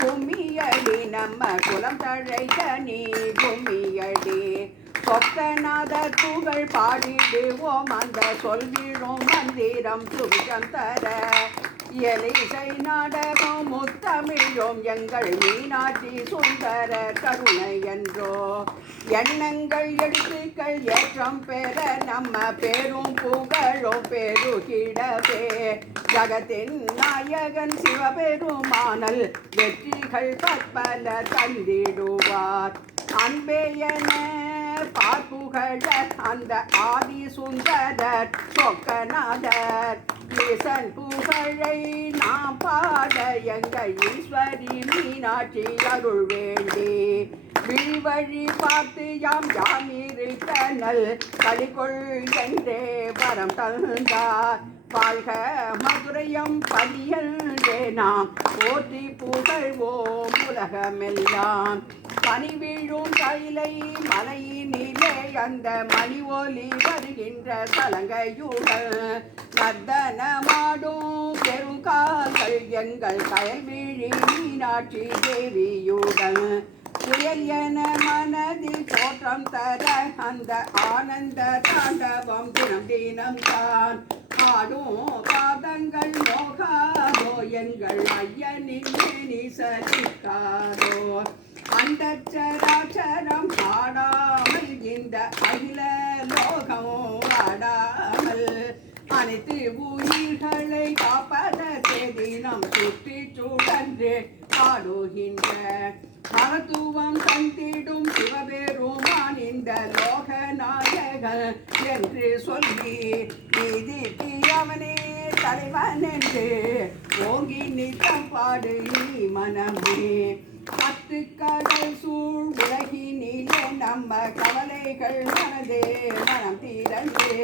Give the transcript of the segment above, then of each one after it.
பூமியடி நம்ம குலம் தழைக்க நீ பூமியடி சொக்கநாத புகழ் பாடிடுவோம் அந்த சொல்விடும் மந்திரம் சுகம் தர எலிசை நாடகம் முத்தமிழும் எங்கள் மீனாட்சி சுந்தர கருணை என்றோ எண்ணங்கள் எழுத்துக்கள் ஏற்றம் பெற நம்ம பேரும் புகழும் பெருகிடவே ஜகத்தின் நாயகன் சிவபெருமானல் வெற்றிகள் பற்பல தந்திடுவார் அன்பேயன பார்ப்புகழ அந்த ஆதி சுந்தரர் சொக்கநாதர் ஈசன் புகழை நாம் பாட எங்கள் ஈஸ்வரி மீனாட்சி அருள் வேண்டி விழிவழி பார்த்து யாம் இருக்கனல் களிகொள் என்றே வரம் தந்தார் வாழ்க மதுரையம் பதியன்றே நாம் போற்றி புகழ்வோம் உலகமெல்லாம் பனி வீழும் கைலை மலையினிலே அந்த மணி ஒலி வருகின்ற சலங்கையுடன் நர்த்தனமாடும் பெருங்கால்கள் எங்கள் கயல்விழி மீனாட்சி தேவியுடன் புயல் என மனதில் தோற்றம் தர அந்த ஆனந்த தாண்டவம் தினம் தினம் தான் ஆடும் பாதங்கள் நோகாதோ எங்கள் ஐயனின் மேனி சரிக்காதோ அண்டச்சராச்சரம் ஆடாமல் இந்த அகில லோகம் ஆடாமல் அனைத்து உயிர்களை காப்பதற்கு தினம் சுற்றி சுழன்று பாடுகின்ற மகத்துவம் தந்திடும் சிவபெருமான் இந்த லோகநாயகன் என்று சொல்லி நீதிக்கு அவனே தலைவன் என்று ஓங்கி நித்தம் பாடு நீ மனமே பத்து கடல் சூழ் உலகினிலே நம்ம கவலைகள் மனதே மனம் தீரந்தே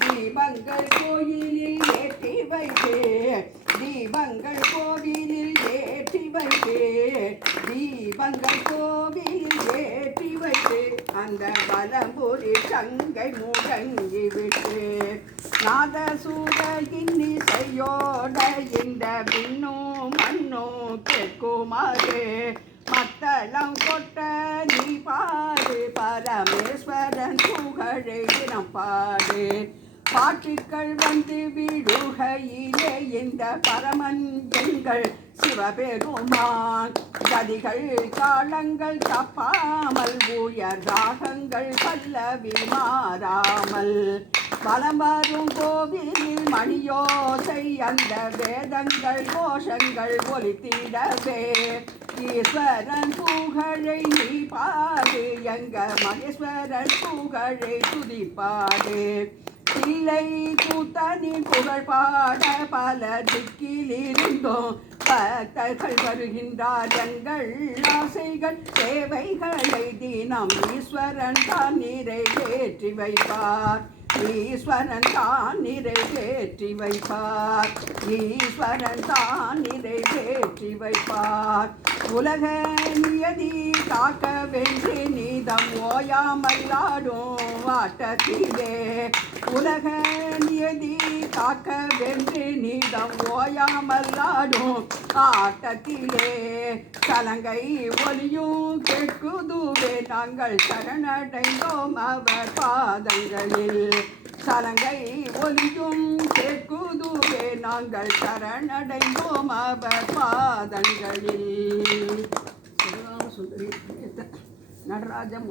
தீபங்கள் கோயிலில் ஏற்றி வைத்தே தீபங்கள் கோவிலில் ஏற்றி வைத்தே தீபங்கள் கோவிலில் ஏற்றி வைத்தே அந்த பலம்புரி சங்கை முடங்கி விட்டு நாதசூர இன்னிசையோட இந்த விண்ணும் மண்ணும் கேட்குமாறு மத்தளம் கொட்ட நீ பாடு பரமேஸ்வரன் புகழை தினம் பாடு பாட்டுக்கள் வந்து விடுகையிலே இந்த பரமன் எங்கள் சிவபெருமான் கதிகள் காலங்கள் தப்பாமல் உயர் ராகங்கள் பல்லவி மாறாமல் வலம் வரும் கோவிலில் மணியோசை அந்த வேதங்கள் கோஷங்கள் ஒலித்திடவே ஈஸ்வரன் புகழை நீ பாடு எங்க மகேஸ்வரன் புகழை துதிப்பாடு இல்லை கூத்தனின் புகழ் பாட பல திக்கிலிருந்தோம் பக்தர்கள் வருகின்றார் எங்கள் ஆசைகள் தேவைகளை தினம் ஈஸ்வரன் தான் நிறைவேற்றி வைப்பார் ஈஸ்வரன் தான் நிறைவேற்றி வைப்பார் ஈஸ்வரன் தான் நிறைவேற்றி வைப்பார் உலக நியதி காக்க வென்று நீதம் ஓயாமல் ஆடும் ஆட்டத்திலே உலக நியதி காக்க வென்று நீதம் ஓயாமல் ஆடும் ஆட்டத்திலே கலங்கை ஒலியும் கேட்குதுவே நாங்கள் சரணடைந்தோம் அவர் பாதங்களில் சலங்கை ஒலியும் கேட்குதுவே நாங்கள் சரணடைந்தோம் அவர் பாதங்களில் நடராஜம்